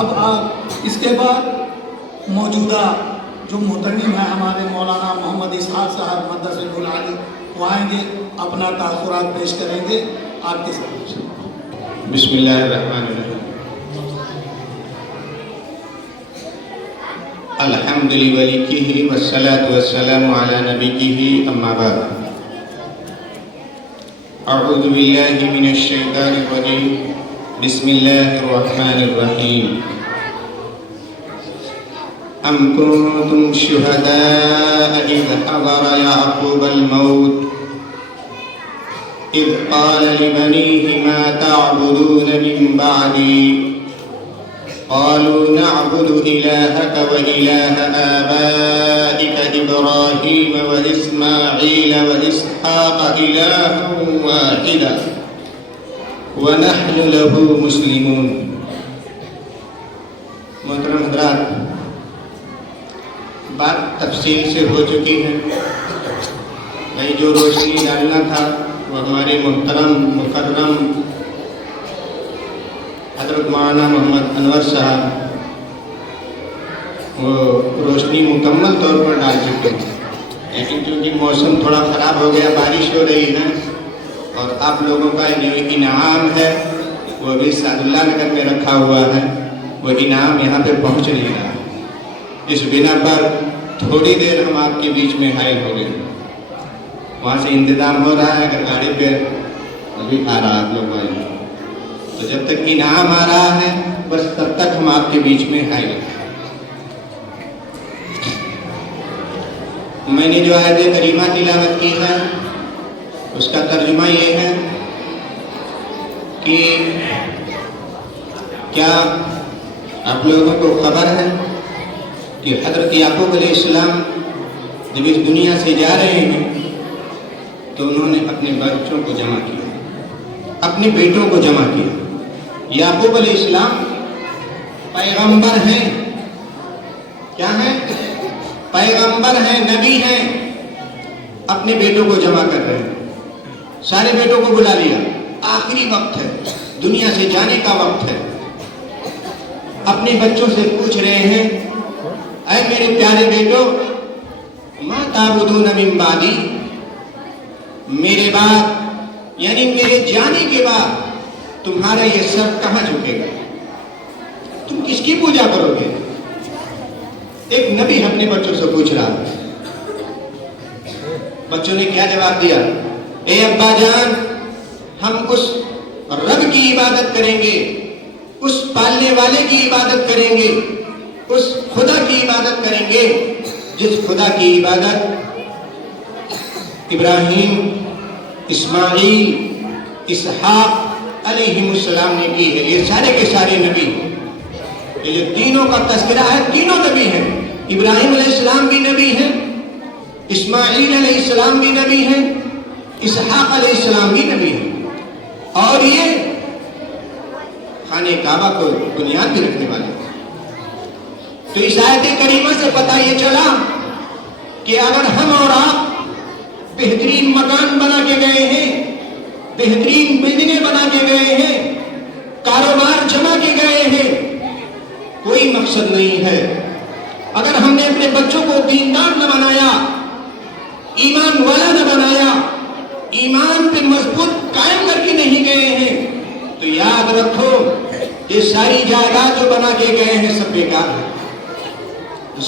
اب اس کے بعد موجودہ جو محترم ہیں ہمارے مولانا محمد اسحاق صاحب مدثر العالی وہ آئیں گے، اپنا تاثرات پیش کریں گے آپ کے ساتھ۔ بسم اللہ الرحمن الرحیم۔ الحمد للہ والصلاة والسلام علی نبیہ اما بعد۔ اعوذ باللہ من الشیطان الرجیم، بسم اللہ الرحمن الرحیم۔ ام کنتم شہداء اذ حضر یعقوب الموت اذ قال لبنیہ ما تعبدون من بعدی قالوا نعبد إلهك وإله آبائك إبراهيم وإسماعيل وإسحاق إلها واحدا ونحن له مسلمون۔ محترم حضرات، بات تفصیل سے ہو چکی ہے، میں جو روشنی ڈالنا تھا وہ ہمارے محترم مکرم حضرت مولانا محمد انور صاحب وہ روشنی مکمل طور پر ڈال چکے ہیں، لیکن چونکہ موسم تھوڑا خراب ہو گیا، بارش ہو رہی ہے اور آپ لوگوں کا جو انعام ہے وہ بھی سعد اللہ نگر میں رکھا ہوا ہے، وہ انعام یہاں پہ پہنچ نہیں رہا، اس بنا پر تھوڑی دیر ہم آپ کے بیچ میں حائل ہو گئے، وہاں سے انتظام ہو رہا ہے، اگر گاڑی پہ ابھی آ رہا آپ لوگ آئیں، تو جب تک انعام آ رہا ہے بس تب تک ہم آپ کے بیچ میں حائل ہیں۔ میں نے جو آیت کریمہ تلاوت کی ہے اس کا ترجمہ یہ ہے کہ کیا آپ لوگوں کو خبر ہے کہ حضرت یعقوب علیہ السلام جب اس دنیا سے جا رہے ہیں تو انہوں نے اپنے بچوں کو جمع کیا، اپنے بیٹوں کو جمع کیا۔ یعقوب علیہ السلام پیغمبر ہیں، کیا ہیں؟ پیغمبر ہیں، نبی ہیں، اپنے بیٹوں کو جمع کر رہے ہیں، سارے بیٹوں کو بلا لیا، آخری وقت ہے، دنیا سے جانے کا وقت ہے، اپنے بچوں سے پوچھ رہے ہیں، اے میرے پیارے بیٹو، ما تعبدون من بعدی، میرے بعد یعنی میرے جانے کے بعد تمہارا یہ سر کہاں جھکے گا؟ تم کس کی پوجا کرو گے؟ ایک نبی اپنے بچوں سے پوچھ رہا ہے۔ بچوں نے کیا جواب دیا؟ اے ابا جان، ہم اس رب کی عبادت کریں گے، اس پالنے والے کی عبادت کریں گے، اس خدا کی عبادت کریں گے جس خدا کی عبادت ابراہیم، اسماعیل، اسحاق علیہ السلام نے کی ہے۔ یہ سارے کے سارے نبی، یہ جو تینوں کا تذکرہ ہے، تینوں نبی ہیں۔ ابراہیم علیہ السلام بھی نبی ہیں، اسماعیل علیہ السلام بھی نبی ہیں، اسحاق علیہ السلام بھی نبی ہیں، اور یہ خانہ کعبہ کو بنیاد بھی رکھنے والے ہیں۔ تو اس آیت کریمہ سے پتہ یہ چلا کہ اگر ہم اور آپ بہترین مکان بنا کے گئے ہیں، بہترین بلڈنگیں بنا کے گئے ہیں، کاروبار جمع کے گئے ہیں، کوئی مقصد نہیں ہے اگر ہم نے اپنے بچوں کو دیندار نہ بنایا، ایمان والا نہ بنایا، ایمان پہ مضبوط قائم کر کے نہیں گئے ہیں، تو یاد رکھو یہ ساری جائیداد جو بنا کے گئے ہیں سب بیکار ہے۔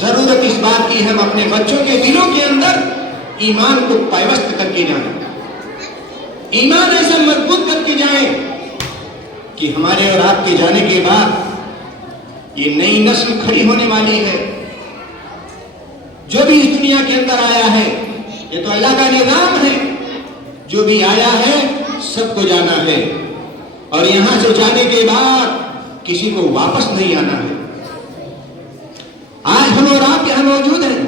ضرورت اس بات کی ہم اپنے بچوں کے دلوں کے اندر ایمان کو پیوست کر کے جائیں، ایمان ایسا مضبوط کر کے جائیں کہ ہمارے اور آپ کے جانے کے بعد یہ نئی نسل کھڑی ہونے والی ہے۔ جو بھی اس دنیا کے اندر آیا ہے، یہ تو اللہ کا نظام ہے، جو بھی آیا ہے سب کو جانا ہے، اور یہاں سے جانے کے بعد کسی کو واپس نہیں آنا ہے۔ آج ہم اور آپ یہاں موجود ہیں،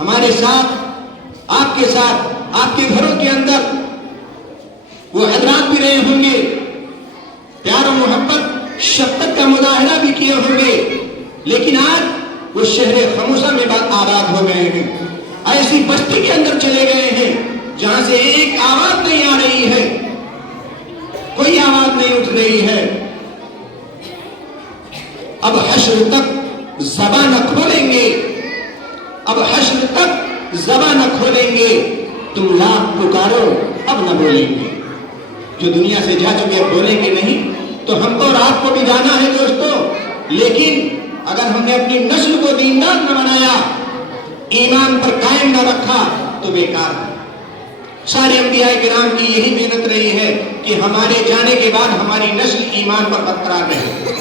ہمارے ساتھ، آپ کے ساتھ، آپ کے گھروں کے اندر وہ حضرات بھی رہے ہوں گے، پیار و محبت، شفقت کا مظاہرہ بھی کیے ہوں گے، لیکن آج وہ شہر خموسہ میں آباد ہو گئے ہیں، ایسی بستی کے اندر چلے گئے ہیں جہاں سے ایک آواز نہیں آ رہی ہے، کوئی آواز نہیں اٹھ رہی ہے۔ اب حشر تک زبان نہ کھولیں گے، اب حشر تک زبان نہ کھولیں گے، تم لاکھ پکارو اب نہ بولیں گے۔ جو دنیا سے جا چکے اب بولیں گے نہیں، تو ہم کو اور آپ کو بھی جانا ہے دوستو، لیکن اگر ہم نے اپنی نسل کو دیندار نہ بنایا، ایمان پر قائم نہ رکھا تو بیکار ہے۔ سارے انبیاء کرام کی یہی محنت رہی ہے کہ ہمارے جانے کے بعد ہماری نسل ایمان پر برقرار رہے۔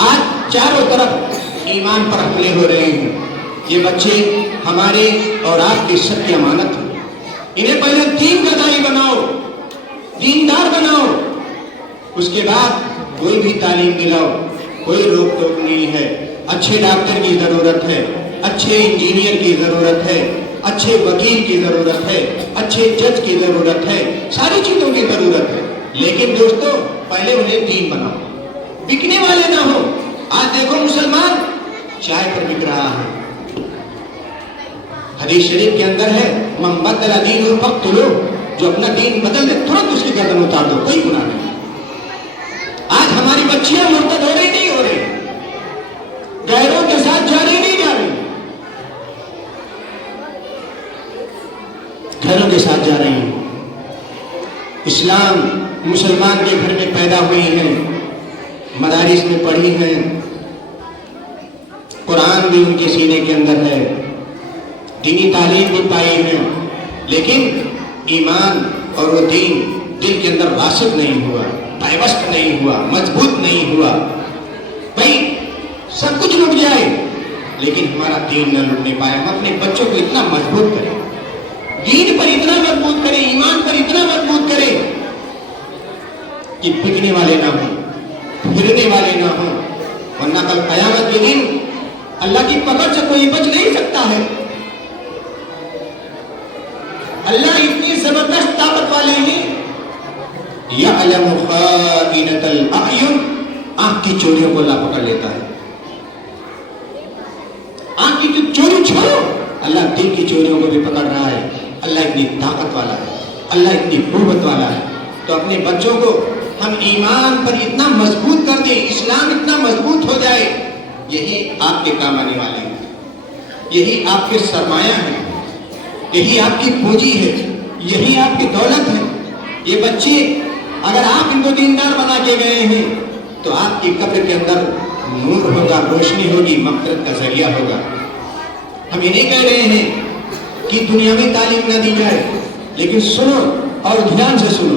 آج چاروں طرف ایمان پر حملے ہو رہے ہیں۔ یہ بچے ہمارے اور آپ کی سب کی امانت ہے، انہیں پہلے دین کا داعی بناؤ، دیندار بناؤ، اس کے بعد کوئی بھی تعلیم دلاؤ، کوئی روک ٹوک نہیں ہے۔ اچھے ڈاکٹر کی ضرورت ہے، اچھے انجینئر کی ضرورت ہے، اچھے وکیل کی ضرورت ہے، اچھے جج کی ضرورت ہے، ساری چیزوں کی ضرورت ہے، لیکن دوستو پہلے انہیں دین بناؤ، بکنے والے نہ ہو۔ آج دیکھو مسلمان چائے پر بک رہا ہے، حدیث شریف کے اندر ہے من بدل دینہ فاقتلوہ، جو اپنا دین بدل دے ترنت اس کی گردن اتار دو، کوئی گناہ نہیں۔ آج ہماری بچیاں مرتد ہو رہی نہیں ہو رہی، غیروں کے ساتھ جا رہی نہیں جا رہی، گھروں کے ساتھ جا رہی ہیں۔ اسلام مسلمان کے گھر میں پیدا ہوئی ہیں، مدارس میں پڑھی ہیں، قرآن بھی ان کے سینے کے اندر ہے، دینی تعلیم بھی پائی ہے، لیکن ایمان اور وہ دین دل کے اندر راسخ نہیں ہوا، پیوست نہیں ہوا، مضبوط نہیں ہوا۔ بھائی سب کچھ لٹ جائے لیکن ہمارا دین نہ لٹنے پائے۔ ہم اپنے بچوں کو اتنا مضبوط کریں، دین پر اتنا مضبوط کریں، ایمان پر اتنا مضبوط کریں کہ بکنے والے نہ ہوں، پھرنے والے نہ ہوں، ورنہ کل قیامت کے دن اللہ کی پکڑ سے کوئی بچ نہیں سکتا ہے۔ اللہ اتنی زبردست طاقت والے ہیں، یعلم خائنۃ الاعین، آنکھ کی چوریوں کو اللہ پکڑ لیتا ہے۔ آنکھ کی چوری چھوڑو، اللہ دل کی چوریوں کو بھی پکڑ رہا ہے۔ اللہ اتنی طاقت والا ہے، اللہ اتنی قوت والا ہے۔ تو اپنے بچوں کو ہم ایمان پر اتنا مضبوط کر دیں، اسلام اتنا مضبوط ہو جائے، یہی آپ کے کام آنے والے ہیں، یہی آپ کے سرمایہ ہیں، یہی آپ کی پونجی ہے، یہی آپ کی دولت ہے۔ یہ بچے اگر آپ ان کو دیندار بنا کے گئے ہیں تو آپ کی قبر کے اندر نور ہوگا، روشنی ہوگی، مغفرت کا ذریعہ ہوگا۔ ہم یہ نہیں کہہ رہے ہیں کہ دنیاوی تعلیم نہ دی جائے، لیکن سنو اور دھیان سے سنو۔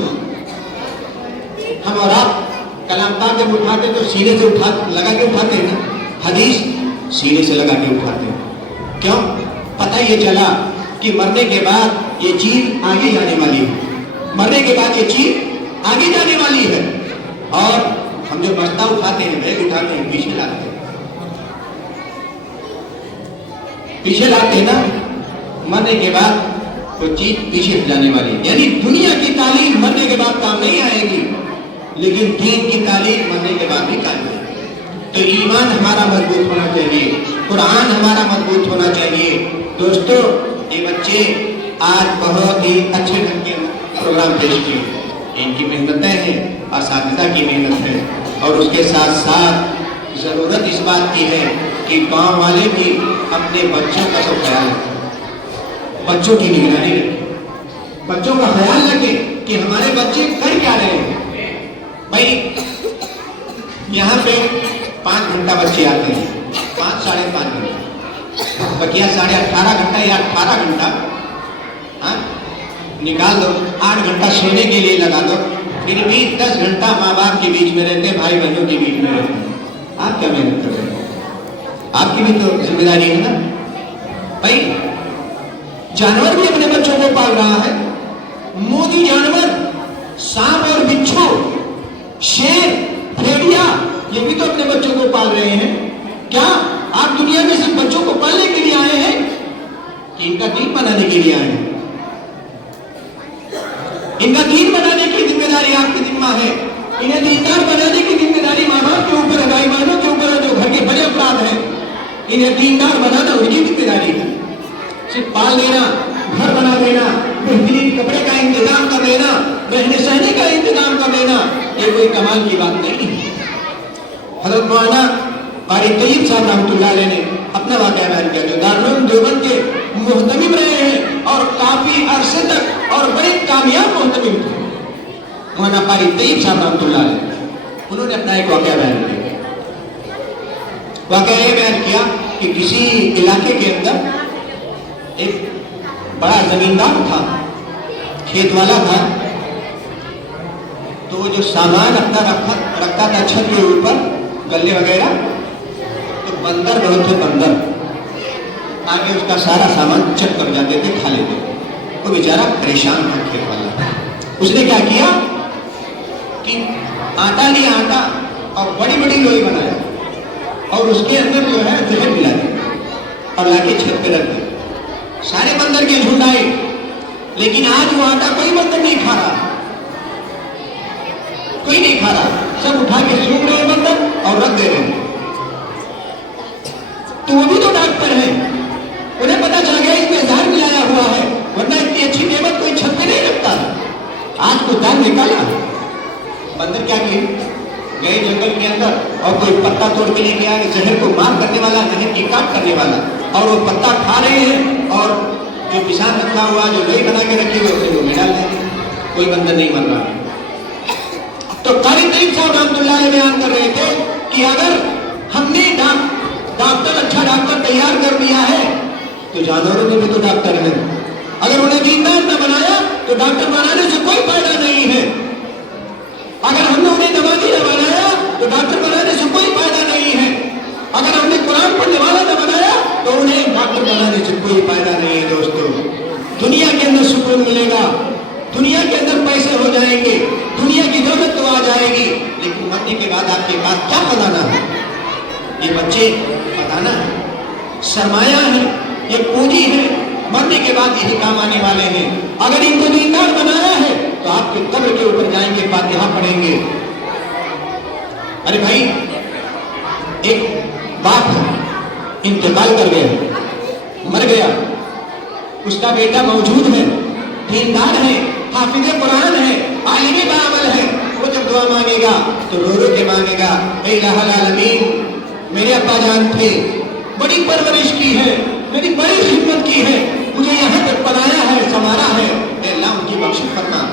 ہم اور آپ کلام پاک جب اٹھاتے تو سینے سے لگا کے اٹھاتے ہیں نا، حدیث سینے سے لگا کے اٹھاتے ہیں۔ کیوں؟ پتہ یہ چلا کہ مرنے کے بعد یہ چیز آگے جانے والی ہے، مرنے کے بعد یہ چیز آگے جانے والی ہے۔ اور ہم جو بستہ اٹھاتے ہیں، بیگ اٹھاتے ہیں، پیچھے لاتے ہیں، پیچھے لاتے ہیں نا، مرنے کے بعد وہ چیز پیچھے جانے والی ہے۔ یعنی دنیا کی تعلیم مرنے کے بعد کام نہیں آئے گی، لیکن دین کی تعلیم مرنے کے بعد بھی کام آئے گی۔ تو ایمان ہمارا مضبوط ہونا چاہیے، قرآن ہمارا مضبوط ہونا چاہیے۔ دوستو یہ بچے آج بہت ہی اچھے ڈھنگ کے پروگرام پیش کیے، ان کی محنتیں ہیں، اساتذہ کی محنت ہے، اور اس کے ساتھ ساتھ ضرورت اس بات کی ہے کہ گاؤں والے بھی اپنے بچوں کا تو خیال رکھیں، بچوں کی نگرانی رکھیں، بچوں کا خیال رکھیں کہ ہمارے بچے کر کیا رہے ہیں۔ بھائی یہاں پہ 5 گھنٹہ بچے آتے ہیں، 5 ساڑھے 5 گھنٹہ، بقیہ 18.5 گھنٹہ یا 18 گھنٹہ نکال دو، 8 گھنٹہ سونے کے لیے لگا دو، پھر بھی 10 گھنٹہ ماں باپ کے بیچ میں رہتے ہیں، بھائی بہنوں کے بیچ میں رہتے ہیں۔ آپ کیا محنت کر رہے ہیں؟ آپ کی بھی تو ذمہ داری ہے نا۔ بھائی جانور بھی اپنے بچوں کو پال رہا ہے، موذی جانور، سانپ اور بچھو، شیر، بھیڑیا، یہ بھی تو اپنے بچوں کو پال رہے ہیں۔ کیا آپ دنیا میں صرف بچوں کو پالنے کے لیے آئے ہیں کہ ان کا دین بنانے کے لیے آئے ہیں؟ ان کا دین بنانے کی ذمہ داری آپ کی ذمہ ہے، انہیں دیندار بنانے کی ذمہ داری ماں باپ کے اوپر ہے، بھائی بہنوں کے اوپر ہے، جو گھر کے بڑے افراد ہیں، انہیں دیندار بنانا ان کی ذمہ داری ہے۔ صرف پال دینا، گھر بنا دینا، بہترین کپڑے کا انتظام کر دینا، رہنے سہنے کا انتظام کر دینا، یہ کوئی کمال کی بات نہیں ہے۔ حضرت مولانا قاری طیب صاحب رحمۃ اللہ علیہ نے اپنا واقعہ بیان کیا جو دارالعلوم دیوبند کے محتمم رہے ہیں اور کافی عرصے تک اور بڑے کامیاب محتمم تھے، مولانا قاری طیب صاحب رحمۃ اللہ علیہ، انہوں نے اپنا ایک واقعہ بیان کیا۔ واقعہ یہ بیان کیا کہ کسی علاقے کے اندر ایک بڑا زمیندار تھا، کھیت والا تھا، تو وہ جو سامان اپنا رکھتا تھا چھت کے اوپر گلے وغیرہ، تو بندر بہت تھے، بندر آگے اس کا سارا سامان چک کر جاتے تھے، کھا لیتے تھے۔ وہ بیچارہ پریشان تھا کھیت والا، اس نے کیا کیا کہ آٹا لیا، آٹا اور بڑی بڑی لوئی بنایا اور اس کے اندر جو ہے زہر ملا دیا اور لا کے چھت پہ رکھ دیا۔ سارے بندر کے جھنڈ آئے، لیکن آج وہ آٹا کوئی بندر نہیں کھا رہا، کوئی نہیں کھا رہا، سب اٹھا کے سونگ رہے ہیں بندر اور رکھ دے رہے ہیں۔ تو وہ بھی تو ڈاکٹر ہیں، انہیں پتا چل گیا اس میں زہر ملایا ہوا ہے، ورنہ اتنی اچھی نعمت کوئی چھت پہ نہیں رکھتا۔ آج کو دان نکالا، بندر کیا کیے، گئے جنگل کے اندر اور کوئی پتا توڑ کے لے کے آئے، زہر کو مار کرنے والا، زہر کی کاٹ کرنے والا، اور وہ پتا کھا رہے ہیں اور جو کسان رکھا ہوا جو لوئی بنا کے رکھی ہوئے میں ڈال دیں، کوئی بندر نہیں مر رہا۔ تو قاری طیب صاحب رحمۃ اللہ علیہ بیان کر رہے تھے کہ اگر ہم نے ڈاکٹر اچھا ڈاکٹر تیار کر دیا ہے تو جانوروں میں بھی تو ڈاکٹر ہیں، اگر انہیں دیندار نہ بنایا تو ڈاکٹر بنانے سے کوئی فائدہ نہیں ہے، اگر ہم نے انہیں نمازی نہ بنایا تو ڈاکٹر بنانے سے کوئی فائدہ نہیں ہے، اگر ہم نے قرآن پڑھنے والا نہ بنایا تو انہیں ڈاکٹر بنانے سے کوئی فائدہ نہیں ہے۔ دوستو، دنیا کے اندر سکون ملے گا، دنیا کے اندر پیسے ہو جائیں گے، دنیا کی دولت تو آ جائے گی، لیکن مرنے کے بعد آپ کے پاس کیا خزانہ ہے؟ یہ بچے خزانہ ہے، سرمایہ ہے، یہ پونجی ہے، مرنے کے بعد یہی کام آنے والے ہیں۔ اگر ان کو دیندار بنایا ہے تو آپ کے قبر کے اوپر جائیں گے، فاتحہ پڑھیں گے۔ ارے بھائی، ایک باپ انتقال کر گیا، مر گیا، اس کا بیٹا موجود ہے، دیندار ہے، حافظ قرآن ہے، عالم بعمل ہے، وہ جب دعا مانگے گا تو رو رو کے مانگے گا، اے الہ العالمین، میرے ابا جان تھے، بڑی پرورش کی ہے، میری بڑی خدمت کی ہے، مجھے یہاں تک بنایا ہے، سنوارا ہے، اے اللہ ان کی بخشش فرما،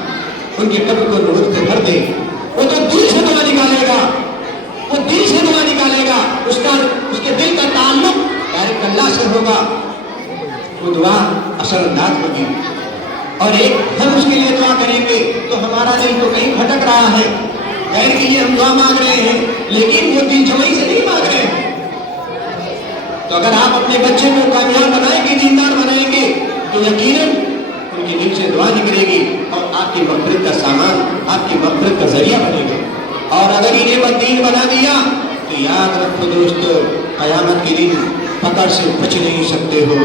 ان کے قبر کو نور سے بھر دے۔ وہ تو دل سے دعا نکالے گا، وہ دل سے دعا نکالے گا، اس کے دل کا تعلق ڈائریکٹ اللہ سے ہوگا، وہ دعا اثر انداز ہوگی۔ اور ایک ہم اس کے لیے دعا کریں گے تو ہمارا دل تو کہیں بھٹک رہا ہے، غیر کے لیے ہم دعا مانگ رہے ہیں لیکن وہ دل جمعی سے نہیں مانگ رہے ہیں۔ تو اگر آپ اپنے بچے کو کامیاب بنائیں گے، دیندار بنائیں گے، تو یقیناً ان کے دل سے دعا نکلے گی اور آپ کی مغفرت کا سامان، آپ کی مغفرت کا ذریعہ بنے گا۔ اور اگر انہیں بددین بنا دیا تو یاد رکھو دوستو، قیامت کے دن پکڑ سے بچ نہیں سکتے ہو۔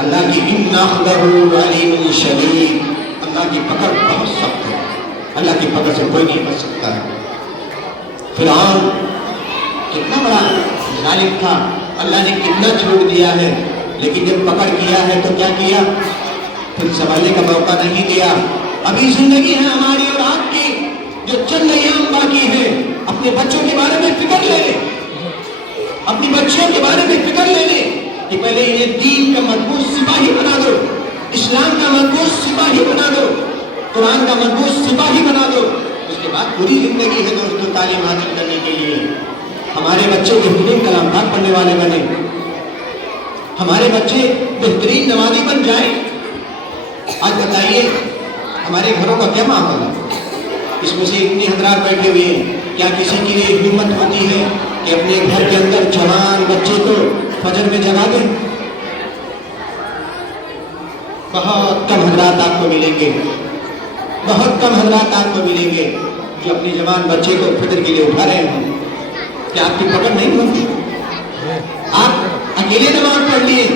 اللہ کی ان اخذہ علیم شدید، اللہ کی پکڑ بہت سخت ہے، اللہ کی پکڑ سے کوئی نہیں بچ سکتا ہے۔ فرعون کتنا بڑا ظالم تھا، اللہ نے کتنا چھوڑ دیا ہے، لیکن جب پکڑ کیا ہے تو کیا کیا، پھر سنبھلنے کا موقع نہیں دیا۔ ابھی زندگی ہے ہماری اور آپ کی، جو چند ایام باقی ہے، اپنے بچوں کے بارے میں فکر لے لیں، اپنی بچیوں کے بارے میں فکر لے لیں کہ پہلے انہیں دین کا مضبوط سپاہی بنا دو، اسلام کا مضبوط سپاہی بنا دو، قرآن کا مضبوط سپاہی بنا دو۔ اس کے بعد پوری زندگی ہے دوستوں تعلیم حاصل کرنے کے لیے۔ ہمارے بچے بہترین کلام پاک پڑھنے والے بنے، ہمارے بچے بہترین نمازی بن جائیں۔ آج بتائیے ہمارے گھروں کا کیا معاملہ ہے؟ اس میں سے اتنے حضرات بیٹھے ہوئے ہیں، کیا کسی کی یہ ہمت ہوتی ہے کہ اپنے گھر کے اندر جوان بچے کو فجر میں جگا دیں؟ بہت کم حضرات آپ کو ملیں گے، بہت کم حضرات آپ کو ملیں گے جو اپنے جوان بچے کو فجر کے لیے اٹھا رہے ہیں۔ کیا آپ کی پکڑ نہیں ہوتی؟ آپ اکیلے نماز پڑھ لیے،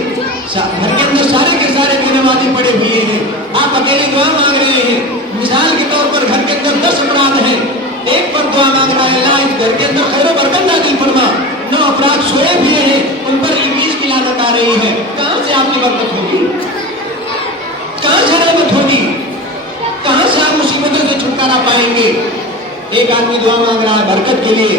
گھر کے اندر سارے کے سارے بے نمازی پڑے ہوئے ہیں، آپ اکیلے دعا مانگ رہے ہیں۔ مثال کے طور پر گھر کے اندر 10 افراد ہیں، ایک پر دعا مانگ رہا ہے، اللہ اس گھر کے اندر خیر و برکت نازل فرما۔ 9 افراد سوئے ہوئے ہیں، ان پر ابلیس کی لعنت آ رہی ہے، کہاں سے آپ کی برکت ہوگی؟ کہاں سے رحمت ہوگی؟ کہاں سے آپ مصیبتوں سے چھٹکارا پائیں گے؟ ایک آدمی دعا مانگ رہا ہے برکت کے لیے